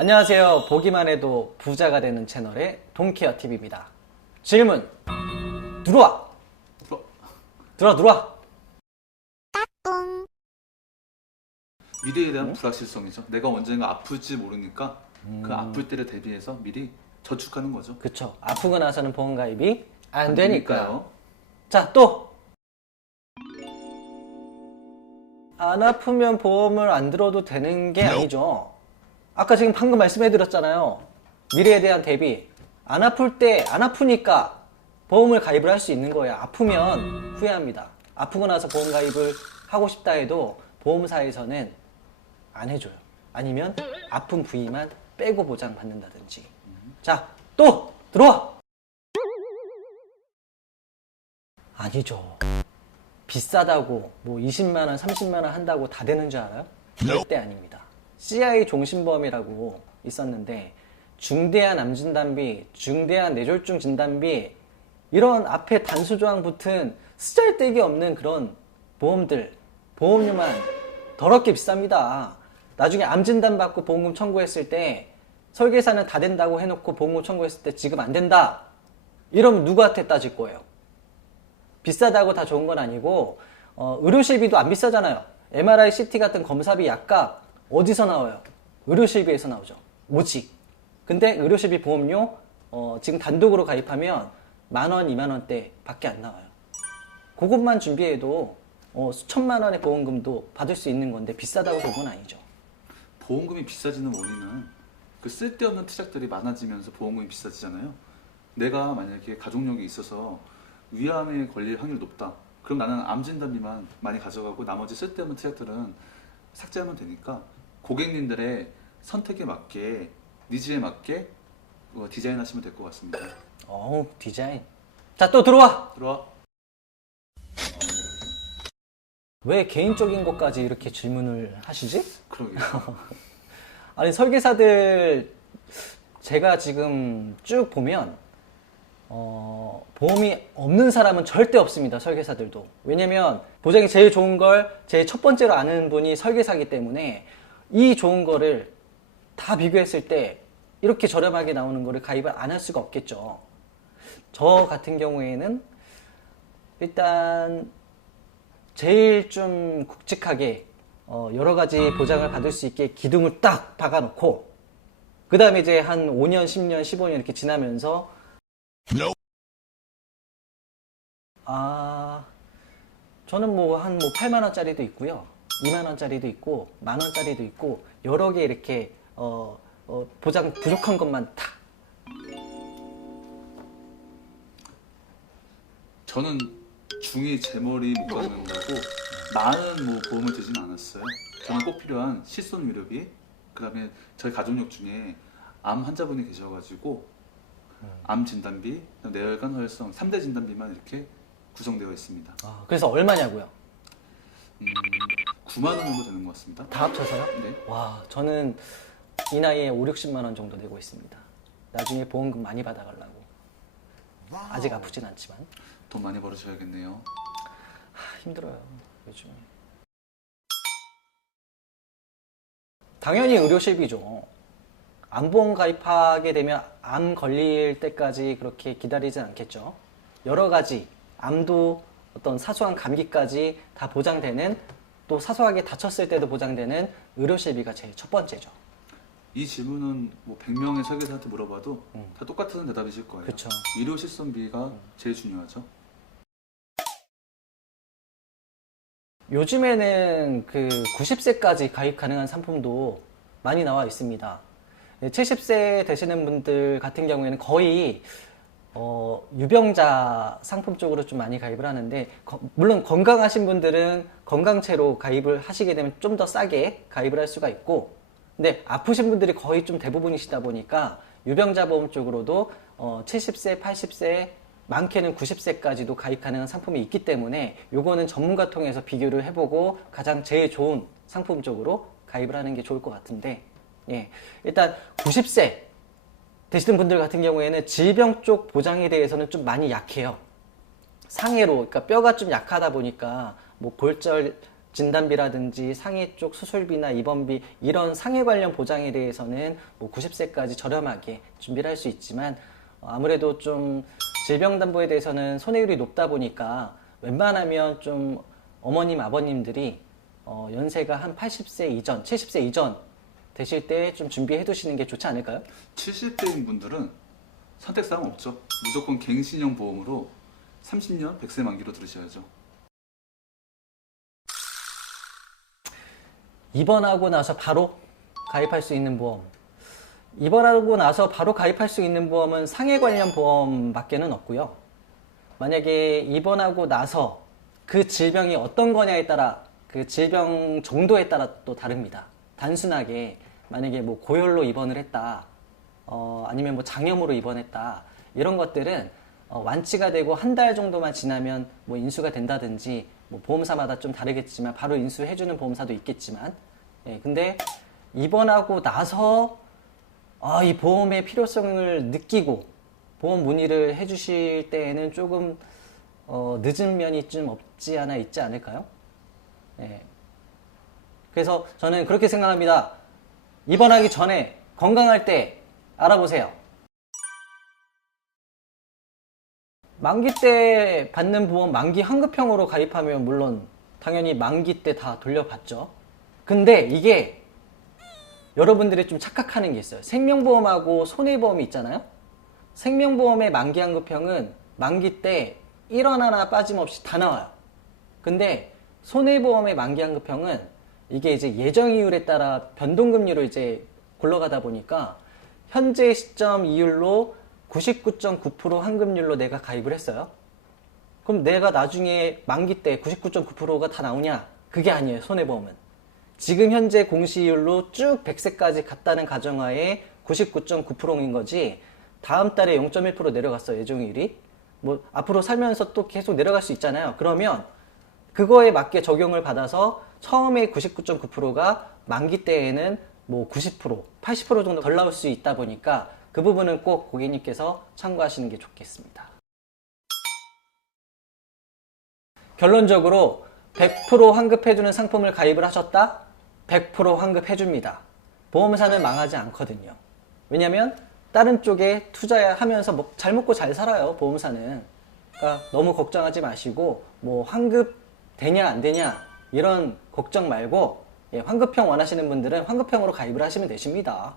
안녕하세요. 보기만 해도 부자가 되는 채널의 돈케어TV입니다. 질문 들어와! 들어와! 미래에 대한 불확실성이죠. 내가 언젠가 아플지 모르니까 그 아플 때를 대비해서 미리 저축하는 거죠. 그쵸. 아프고 나서는 보험 가입이 안 되니까요. 되니까요. 자, 또! 안 아프면 보험을 안 들어도 되는 게 아니죠. 아까 지금 방금 말씀해드렸잖아요. 미래에 대한 대비. 안 아프니까 보험을 가입을 할 수 있는 거예요. 아프면 후회합니다. 아프고 나서 보험 가입을 하고 싶다 해도 보험사에서는 안 해줘요. 아니면 아픈 부위만 빼고 보장받는다든지. 자, 또! 들어와! 아니죠. 비싸다고 뭐 20만원, 30만원 한다고 다 되는 줄 알아요? 절대 아닙니다. CI 종신보험이라고 있었는데 중대한 암진단비, 중대한 뇌졸중 진단비 이런 앞에 단수조항 붙은 쓰잘데기 없는 그런 보험들, 보험료만 더럽게 비쌉니다. 나중에 암진단 받고 보험금 청구했을 때 설계사는 다 된다고 해놓고 보험금 청구했을 때 지금 안 된다. 이러면 누구한테 따질 거예요? 비싸다고 다 좋은 건 아니고 의료실비도 안 비싸잖아요. MRI, CT 같은 검사비 약값 어디서 나와요? 의료실비에서 나오죠. 오직. 근데 의료실비 보험료 지금 단독으로 가입하면 10,000원, 20,000원대 밖에 안 나와요. 그것만 준비해도 수천만 원의 보험금도 받을 수 있는 건데 비싸다고 좋은 건 아니죠. 보험금이 비싸지는 원인은 그 쓸데없는 투자들이 많아지면서 보험금이 비싸지잖아요. 내가 만약에 가족력이 있어서 위암에 걸릴 확률이 높다. 그럼 나는 암 진단비만 많이 가져가고 나머지 쓸데없는 투자들은 삭제하면 되니까 고객님들의 선택에 맞게, 니즈에 맞게 디자인하시면 될 것 같습니다. 디자인. 자, 또 들어와! 들어와. 왜 개인적인 것까지 이렇게 질문을 하시지? 그러게요. 아니, 설계사들 제가 지금 쭉 보면 보험이 없는 사람은 절대 없습니다. 설계사들도. 왜냐면 보장이 제일 좋은 걸 제일 첫 번째로 아는 분이 설계사이기 때문에 이 좋은 거를 다 비교했을 때 이렇게 저렴하게 나오는 거를 가입을 안 할 수가 없겠죠. 저 같은 경우에는 일단 제일 좀 굵직하게 여러 가지 보장을 받을 수 있게 기둥을 딱 박아놓고 그 다음에 이제 한 5년, 10년, 15년 이렇게 지나면서 저는 한 8만 원짜리도 있고요. 2만 원짜리도 있고, 만 원짜리도 있고, 여러 개 이렇게, 보장 부족한 것만 탁. 저는 중이 제 머리 묶어준다고 많은 보험을 들진 않았어요. 저는 꼭 필요한 실손 의료비, 그 다음에 저희 가족력 중에 암 환자분이 계셔가지고 암 진단비, 뇌혈관 허혈성 3대 진단비만 이렇게 구성되어 있습니다. 그래서 얼마냐고요? 9만 원 정도 되는 것 같습니다. 다 합쳐서요? 네. 와, 저는 이 나이에 5, 60만 원 정도 내고 있습니다. 나중에 보험금 많이 받아가려고. 아직 아프진 않지만. 돈 많이 벌으셔야겠네요. 힘들어요, 요즘. 당연히 의료실비죠. 암보험 가입하게 되면 암 걸릴 때까지 그렇게 기다리진 않겠죠. 여러 가지, 암도 어떤 사소한 감기까지 다 보장되는, 또 사소하게 다쳤을 때도 보장되는 의료실비가 제일 첫 번째죠. 이 질문은 100명의 설계사한테 물어봐도 다 똑같은 대답이실 거예요. 그쵸. 의료 실손비가 제일 중요하죠. 요즘에는 그 90세까지 가입 가능한 상품도 많이 나와 있습니다. 70세 되시는 분들 같은 경우에는 거의 유병자 상품 쪽으로 좀 많이 가입을 하는데 물론 건강하신 분들은 건강채로 가입을 하시게 되면 좀 더 싸게 가입을 할 수가 있고 근데 아프신 분들이 거의 좀 대부분이시다 보니까 유병자 보험 쪽으로도 70세, 80세, 많게는 90세까지도 가입 가능한 상품이 있기 때문에 요거는 전문가 통해서 비교를 해보고 가장 제일 좋은 상품 쪽으로 가입을 하는 게 좋을 것 같은데 예, 일단 90세 되시는 분들 같은 경우에는 질병 쪽 보장에 대해서는 좀 많이 약해요. 상해로, 그러니까 뼈가 좀 약하다 보니까 골절 진단비라든지 상해 쪽 수술비나 입원비 이런 상해 관련 보장에 대해서는 뭐 90세까지 저렴하게 준비를 할 수 있지만 아무래도 좀 질병담보에 대해서는 손해율이 높다 보니까 웬만하면 좀 어머님 아버님들이 연세가 한 80세 이전, 70세 이전 되실 때 좀 준비해 두시는 게 좋지 않을까요? 70대인 분들은 선택사항 없죠. 무조건 갱신형 보험으로 30년 100세 만기로 들으셔야죠. 입원하고 나서 바로 가입할 수 있는 보험. 입원하고 나서 바로 가입할 수 있는 보험은 상해 관련 보험밖에는 없고요. 만약에 입원하고 나서 그 질병이 어떤 거냐에 따라 그 질병 정도에 따라 또 다릅니다. 단순하게 만약에 뭐 고열로 입원을 했다, 아니면 뭐 장염으로 입원했다 이런 것들은 완치가 되고 한 달 정도만 지나면 뭐 인수가 된다든지 뭐 보험사마다 좀 다르겠지만 바로 인수해주는 보험사도 있겠지만, 예, 근데 입원하고 나서 이 보험의 필요성을 느끼고 보험 문의를 해주실 때에는 조금 늦은 면이 좀 없지 않아 있지 않을까요? 예. 그래서 저는 그렇게 생각합니다. 입원하기 전에 건강할 때 알아보세요. 만기 때 받는 보험 만기 환급형으로 가입하면 물론 당연히 만기 때 다 돌려받죠. 근데 이게 여러분들이 좀 착각하는 게 있어요. 생명보험하고 손해보험이 있잖아요. 생명보험의 만기 환급형은 만기 때 1원 하나 빠짐없이 다 나와요. 근데 손해보험의 만기 환급형은 이게 이제 예정이율에 따라 변동금리로 이제 굴러가다 보니까 현재 시점 이율로 99.9% 환급률로 내가 가입을 했어요. 그럼 내가 나중에 만기 때 99.9%가 다 나오냐? 그게 아니에요, 손해보험은. 지금 현재 공시이율로 쭉 100세까지 갔다는 가정하에 99.9%인 거지, 다음 달에 0.1% 내려갔어, 예정이율이. 뭐, 앞으로 살면서 또 계속 내려갈 수 있잖아요. 그러면 그거에 맞게 적용을 받아서 처음에 99.9%가 만기 때에는 뭐 90%, 80% 정도 덜 나올 수 있다 보니까 그 부분은 꼭 고객님께서 참고하시는 게 좋겠습니다. 결론적으로 100% 환급해주는 상품을 가입을 하셨다? 100% 환급해줍니다. 보험사는 망하지 않거든요. 왜냐면 다른 쪽에 투자하면서 잘 먹고 잘 살아요, 보험사는. 그러니까 너무 걱정하지 마시고 뭐 환급 되냐 안 되냐 이런 걱정 말고, 환급형 원하시는 분들은 환급형으로 가입을 하시면 되십니다.